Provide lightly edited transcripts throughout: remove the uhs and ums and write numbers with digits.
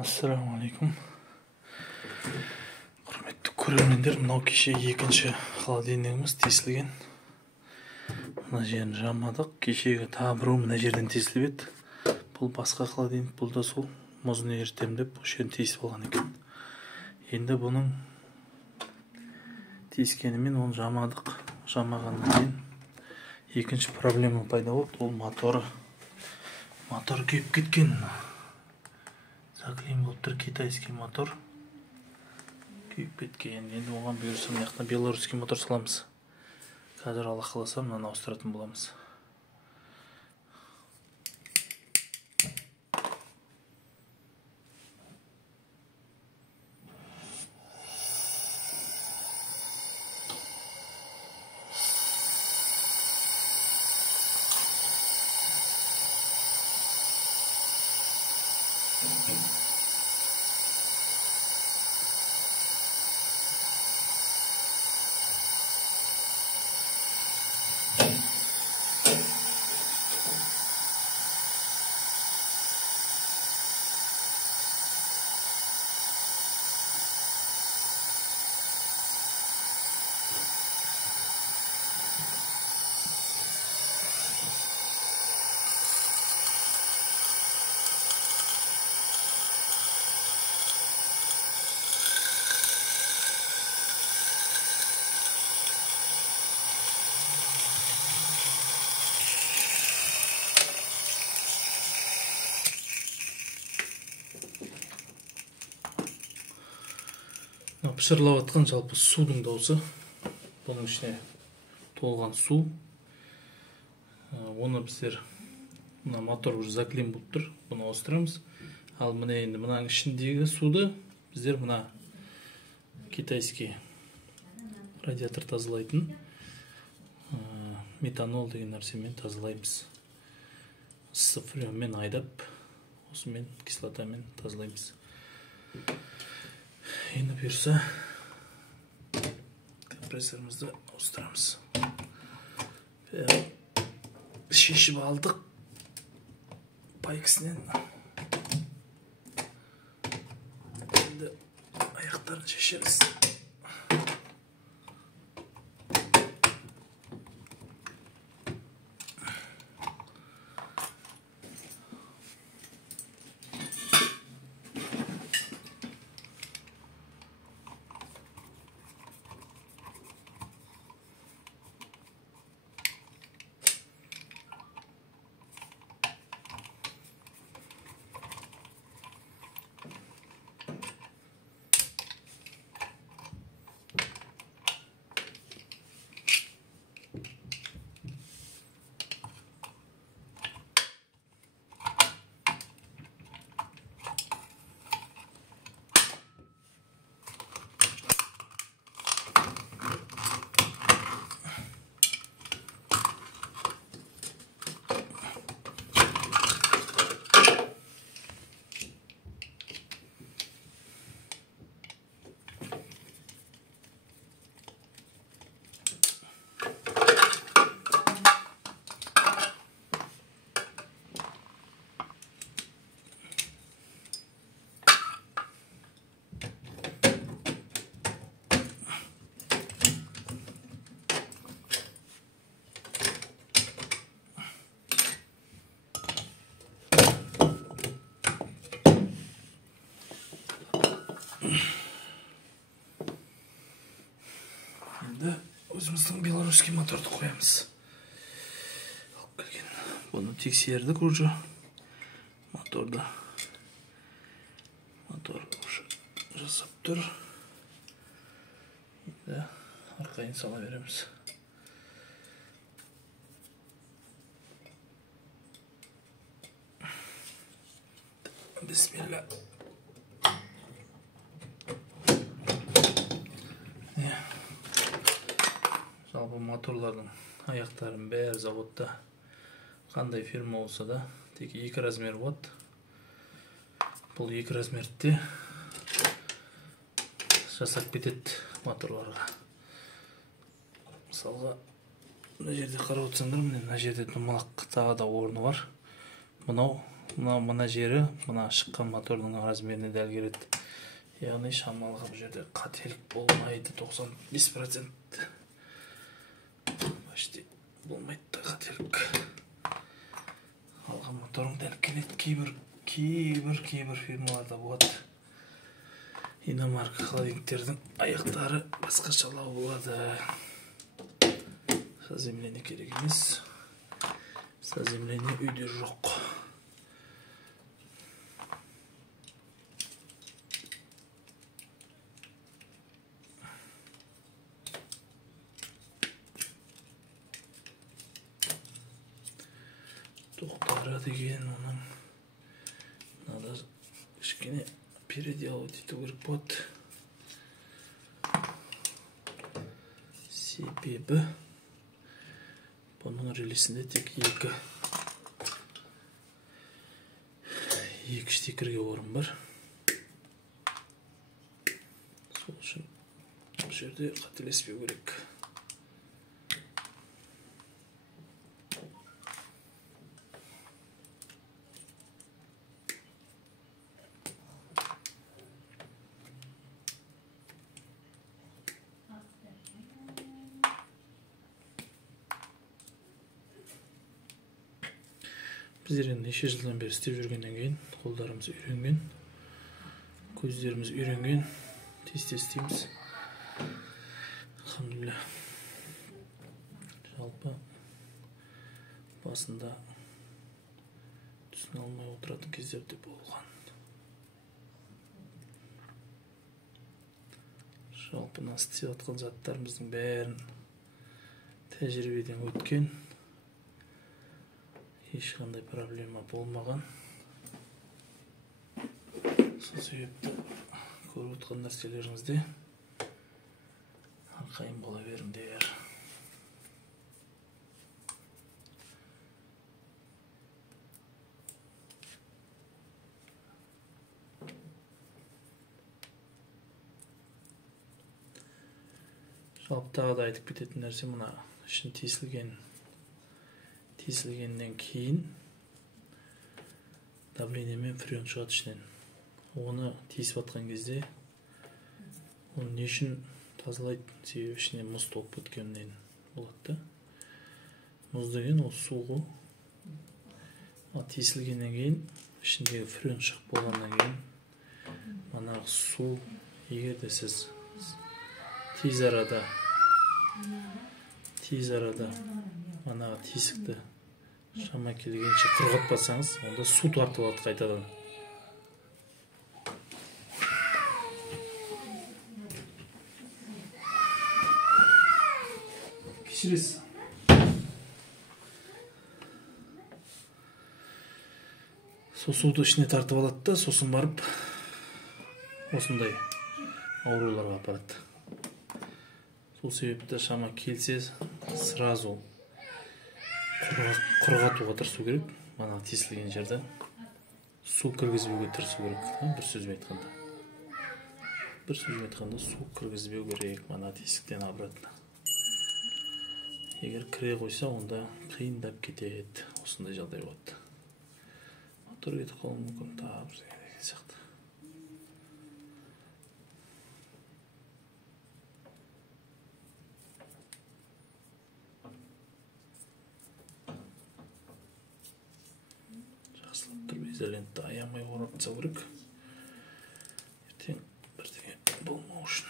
Ассаламу алейкум. Құрметті көрермендер, мынау кеше екінші холодильнигіміз тесілген. Мына жерін жамадық. Кешегі тағы біреу мына жерден тесіліп еді. Бұл басқа холодильник, бұл да сол мұзын ерітем деп осы жерін тесіп алған екен. Енді бұның тескенімен оны жамадық. Жамағаннан кейін екінші проблема пайда болды. Ол мотор күйіп кеткен. Заклин болып тұр, китайский мотор күйіп кеткен. Енді оған бұйырса мына жақта белорусский мотор саламыз. Қазір Алла қаласа мынаны ауыстыратын боламыз. Пышырлап атқан жалпы судың дауысы. Бұның ішіне толған су. Оны біздер мына мотор уже заклин болып тұр. Бұны ауыстырамыз. Ал мына енді мынаның ішіндегі суды біздер мына китайский радиатор тазалайтын метанол деген нәрсемен тазалаймыз. Ыссы фреонмен айдап, осымен кислотамен тазалаймыз. Енді бұйырса компрессорымызды ауыстырамыз. Шешіп алдық пайкісінен. Енді аяқтарын шешеміз. Енді өзіміздің белорусский моторды қоямыз. Алып келген. Бұны тексердік уже. Мотор уже жасап тұр. Енді арқайын сала береміз. Бисмилля. Жалпы моторлардың аяқтарын бәрі заводта қандай фирма болса да тек екі размер болады. Бұл екі размерде жасап кетеді моторларға. Мысалға, мына жерде қарап отырсаңдар, мына жерде домалақ тағы да орны бар. Мынау мына жері мына шыққан мотордың размеріне дәл келеді. Яғни шамалғы бұл жерде қателік болмайды, 95%. Почти болмайды да қателік. Алған моторың дәл келеді. Кейбір фирмаларда болады. Иномарка холодильниктердің аяқтары басқашалау болады. Заземление керек емес. Заземление үйде жоқ. Тоқтары деген оның надо кішкене переделывать ету керек болады. Себебі бұның релесінде тек екі штекерге орын бар. Сол үшін бұл жерде қателеспеу керек. Біздер енді неше жылдан бері істеп жүргеннен кейін қолдарымыз үйренген, көздеріміз үйренген, тез істейміз. Алхамдулилля. Жалпы басында түсіне алмай отыратын кездер де болған. Жалпы істеп жатқан заттарымыздың бәрін тәжірибеден өткен, ешқандай проблема болмаған. Сол себепті көріп отқан нәрселеріңізде әрқайым бола беріңдер. Жалпы тағы да айтып кететін нәрсе, мына ішін тесілгеннен кейін давление мен фреон шығады ішінен. Оны тесіп атқан кезде оны не үшін тазалайды? Себебі ішіне мұз толып кеткеннен болады. Мұз деген ол су ғой. Тесілгеннен кейін ішіндегі фреон шығып болғаннан кейін манағы су, егер де сіз тез арада манағы тесікті шама келгенше құрғатпасаңыз, онда су тартып алады қайтадан. Кешіресіз. Сол суды ішіне тартып алады да, сосын барып осындай ауруларға апарады. Сол себепті шама келсе, сразу құрғатуға тырысу керек. Мана тесілген жерде су кіргізбеуге тырысу керек. Бір сөзбен айтқанда су кіргізбеу керек мана тесіктен обратно. Егер кіре қойса, онда қиындап кетеді. Осындай жағдай болады. Мотор кетіп қалуы мүмкін, тағы бір сияқты. Жақсылап тұрып изолентті аямай орап тастау керек. Ертең бірдеңе болмау үшін.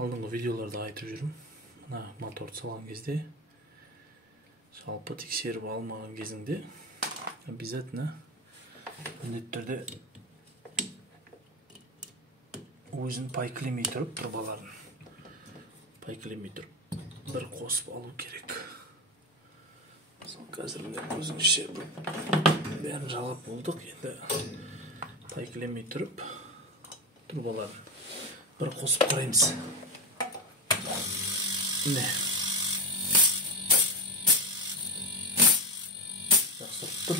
Алдыңғы видеоларда айтып жүрмін. Мына моторды салған кезде, жалпы тексеріп алмаған кезіңде, обязательно міндетті түрде өзін пайкілемей тұрып, тұрбаларын пайкілемей тұрып, бір қосып алу керек. Қазір міне көзіңізше бәрін жалап болдық. Енді пайкілемей тұрып, тұрбаларын бір қосып қараймыз. Міне. Жақсы тұр.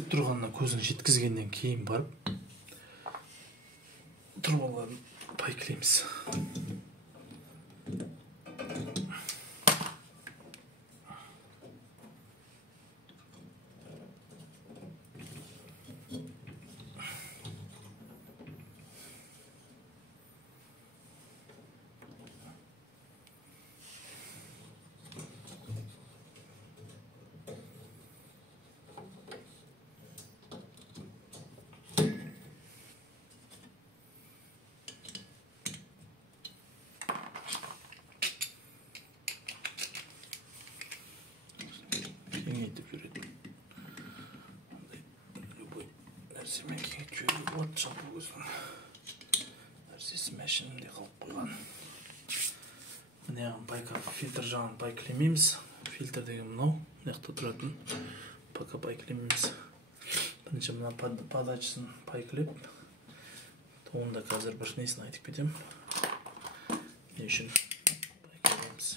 істеп тұрғанына көзін жеткізгеннен кейін барып тұрғаларын пайкілейміз. Кеңейтіп жүреді. Любой нәрсемен кеңейтіп жүреді. Вот жалпы өзінің нәрсесі мәшінімде қалып қойған. Міне байка фильтр жағын байкілемейміз. Фильтр деген мынау, мынаяқта тұратын. Пока байкілемейміз. Бірінші мына подачасын байкілеп, онда қазір бір несін айтып кетем. Не үшін байкілемейміз.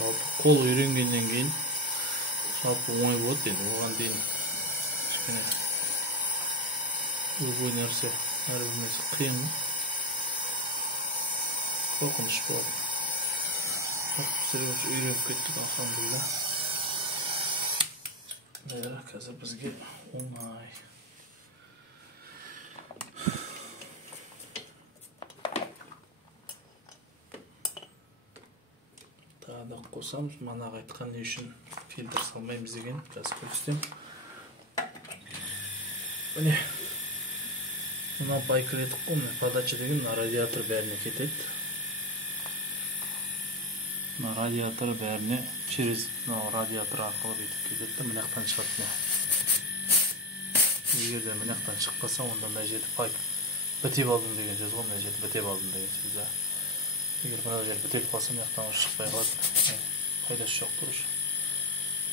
Жалпы қол үйренгеннен кейін жалпы оңай болады енді. Оған дейін кішкене любой нәрсе, әрбір нәрсе қиын, қорқыныш болады. Біздер үйреніп кеттік, алхамдулилля. Қазір бізге оңай. Тағы қосамыз. Манағы айтқан не үшін фильтр салмаймыз деген қазір көрсетем. Міне мына байкіледік қой, подача деген радиатор бәріне кетеді. Мына радиатор бәріне через радиатор арқылы бүйтіп кетеді. Мына жақтан шығады. Егер де мына жақтан шықпаса, онда мына жерді пайк бітеп алдым деген сөз ғой. Мына жерді бітеп алдым деген сөз. Егер мына жер бітеліп қалса, мына жақтан шықпай қалады. Пайдасы жоқ тұр.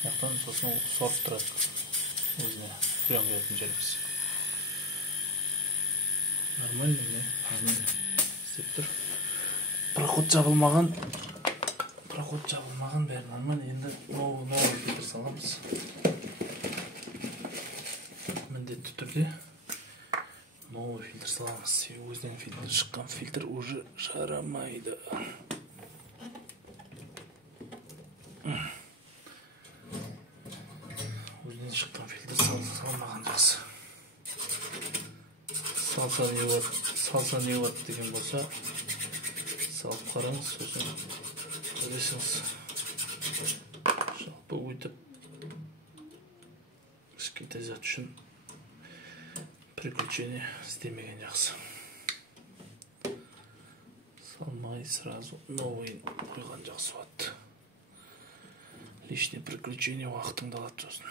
Мына жақтан сосын сорып тұрады. Өзіне прям беретін жеріміз. Нормально, не? Нормально. Істеп тұр. Проход жабылмаған бәрі нормально. Енді новый фильтр саламыз. Міндетті түрде новый фильтр саламыз. Өзінен фильтр шыққан фильтр уже жарамайды. Өзінен шыққан фильтр салмаған жақсы. Салса не болады деген болса, салып қараңыз, сосын көресіңіз. Жалпы өйтіп кішкентай зат үшін приключение істемеген жақсы. салмай сразу новый қойған жақсы болады. Лишнее приключение уақытыңды алады сосын.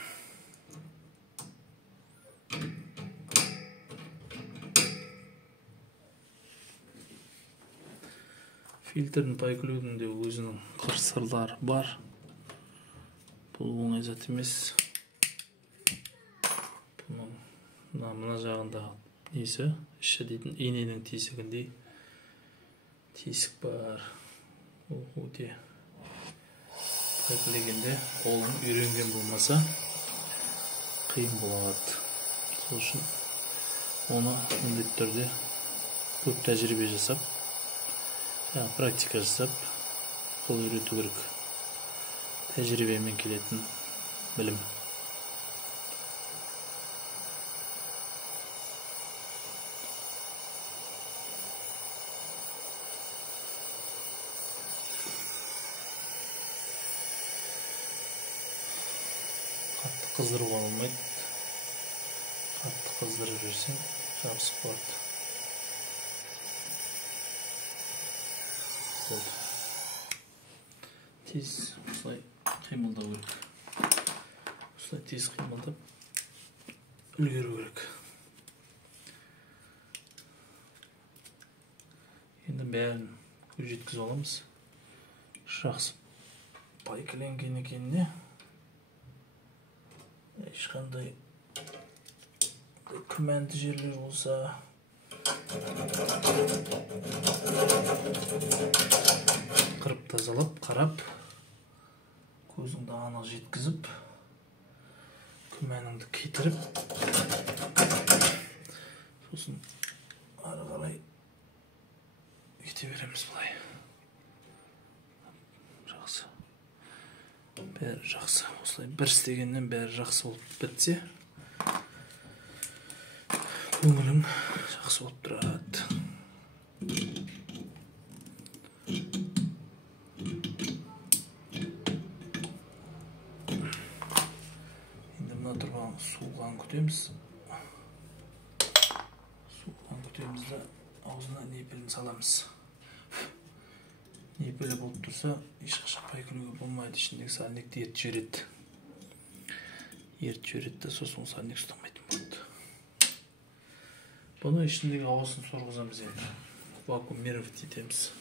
Фильтрдің пайкілеудің де өзінің қыр-сырлары бар. Бұл оңай зат емес. Мына жағында несі, іші дейтін ененің тесігіндей тесік бар. Өте пайкілегенде қолың үйренген болмаса қиын болады. Сол үшін оны міндетті түрде көп тәжірибе жасап, практика жасап, қол үйрету керек. Тәжірибемен келетін білім. Қатты қыздыруға болмайды. Қатты қыздырып жүрсең, жабысып қалады. Болды. Тез осылай қимылдау керек. Осылай тез қимылдап үлгеру керек. Енді бәрін көз жеткізіп аламыз. Жақсы пайкіленген екеніне ешқандай күмәнді жерлер болса қырып тазалап, қарап, көзіңді анық жеткізіп, күмәніңді кетіріп, сосын ары қарай кете береміз бұлай. Жақсы. Бәрі жақсы. Осылай бір істегеннен бәрі жақсы болып бітсе, көңілің жақсы болып тұрады. Енді мына тұрған суыған күтеміз. Суыған күтеміз де аузына непелін саламыз. Непелі болып тұрса, ешқашан пайкілеуге болмайды. Ішіндегі сальникті ертіп жібереді. Ертіп жібереді де, сосын сальник ұстамайтын болады. Бұны ішіндегі ауасын сорғызамыз енді. Вакуумировать етеміз.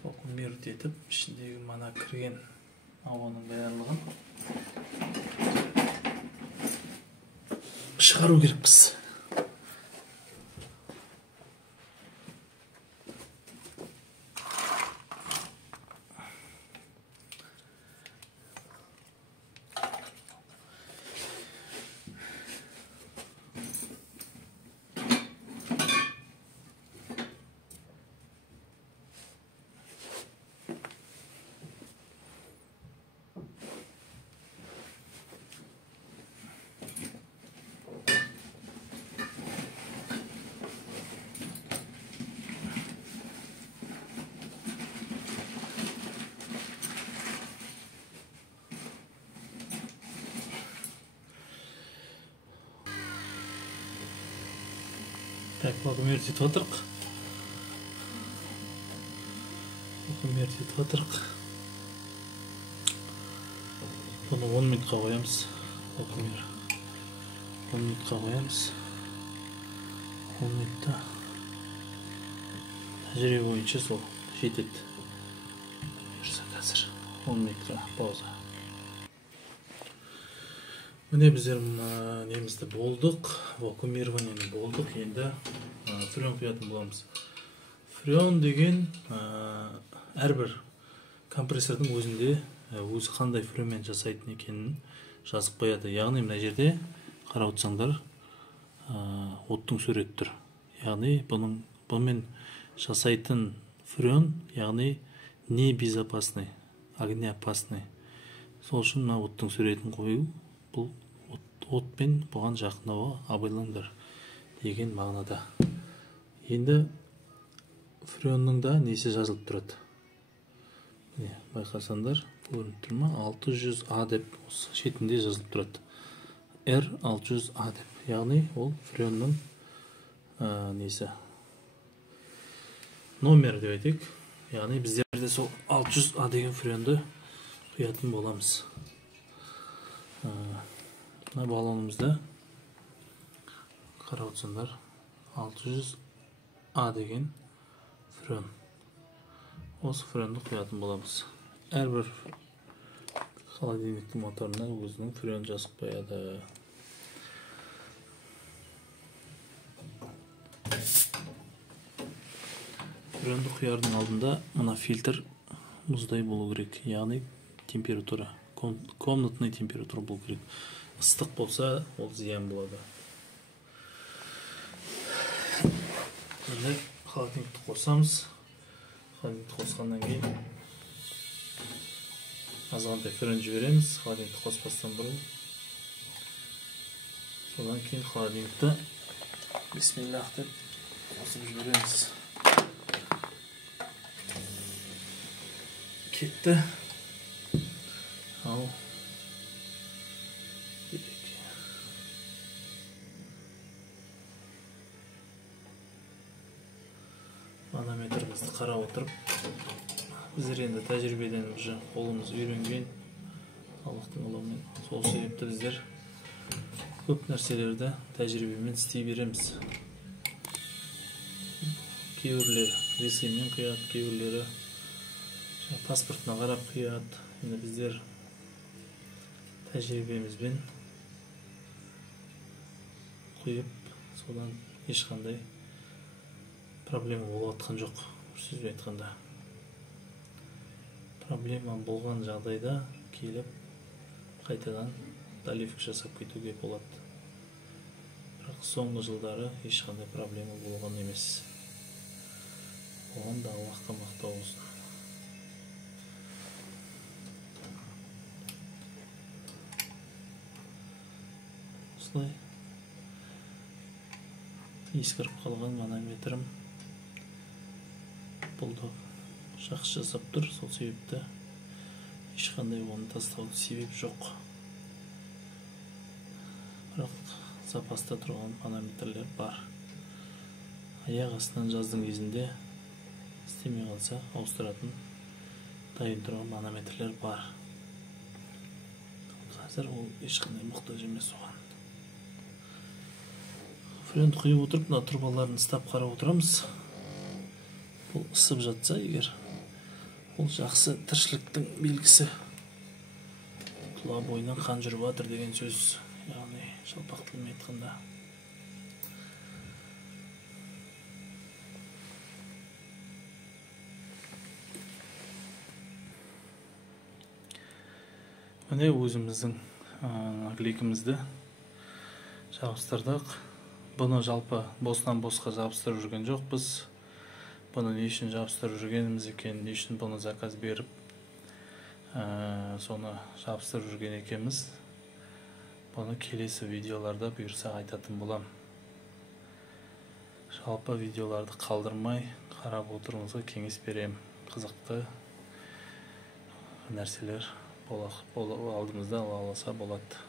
Вакуумировать етіп, ішіндегі мана кірген ауаның барлығын шығару керекпіз. Так, вакуумировать етіп отырық. Вакуумировать етіп отырық. Бұны 10 минутқа қоямыз. Вакуумир. 10 минутқа қоямыз. 10 минутта тәжірибе бойынша сол жетеді. Жүрсе қазір 10 минутқа пауза. Міне біздер немізді болдық, вакуумированиені болдық, енді фреон құятын боламыз. Фреон деген әрбір компрессордың өзінде өзі қандай фреонмен жасайтын екенін жазып қояды. Яғни мына жерде қарап отырсаңдар, оттың суреті тұр. Яғни бұнымен жасайтын фреон, яғни не безопасный, огнеопасный. Сол үшін мына оттың суретін қою, бұл отпен бұған жақындауға абайлаңдар деген мағынада. Енді фреонның да несі жазылып тұрады. Байқасаңдар, көрініп тұр ма? 600А деп шетінде жазылып тұрады. R600А деп. Яғни ол фреонның несі номер деп айтайық. Яғни біздерде сол 600А деген френді құятын боламыз. Мына балонымызда қарап отырсаңдар 600А деген френ. Осы френді құятын боламыз. Әрбір холодильниктің моторына өзінің френ жазып қояды. Френді құярдың алдында мына фильтр мұздай болу керек. Яғни температура, комнатный температура болу керек. Ыстық болса, ол зиян болады. Енді холодильникті қосамыз. Холодильникті қосқаннан кейін азғантай френ жібереміз. Холодильникті қоспастан бұрын. Содан кейін холодильникті бисмиллах деп қосып жібереміз. Кетті. Ал манометрімізді қарап отырып, біздер енді тәжірибеден уже қолымыз үйренген, Аллахтың қалауымен. Сол себепті біздер көп нәрселерді тәжірибемен істей береміз. Кейбіреулері весімен құяды, кейбіреулері паспортына қарап құяды. Енді біздер тәжірибемізбен құйып, содан ешқандай проблема болып атқан жоқ. Сөзбен айтқанда, проблема болған жағдайда келіп қайтадан доливка жасап кетуге болады. Бірақ соңғы жылдары ешқандай проблема болған емес. Оған да Аллахқа мақтау болсын. Осылай ескіріп қалған манометрім бұлды жақсы жасап тұр. Сол себепті ешқандай оны тастауды себеп жоқ. Бірақ запаста тұрған манометрлер бар. Аяқ астынан жаздың кезінде істемей қалса ауыстыратын дайын тұрған манометрлер бар. Қазір ол ешқандай мұқтаж емес оған. Френді құйып отырып, мына тұрбаларын ұстап қарап отырамыз. Бұл ысып жатса егер, ол жақсы тіршіліктің белгісі. Тұла бойынан қан жүріп жатыр деген сөз. Яғни жалпақ тілмен айтқанда. Міне өзіміздің наклейкамызды жабыстырдық. Бұны жалпы босынан босқа жабыстырып жүрген жоқпыз. Бұны не үшін жабыстырып жүргеніміз екен, не үшін бұны заказ беріп, соны жабыстырып жүрген екенбіз. Бұны келесі видеоларда бұйырса айтатын болам. Жалпы видеоларды қалдырмай қарап отыруыңызға кеңес берем. Қызықты нәрселер алдымызда аласа болады.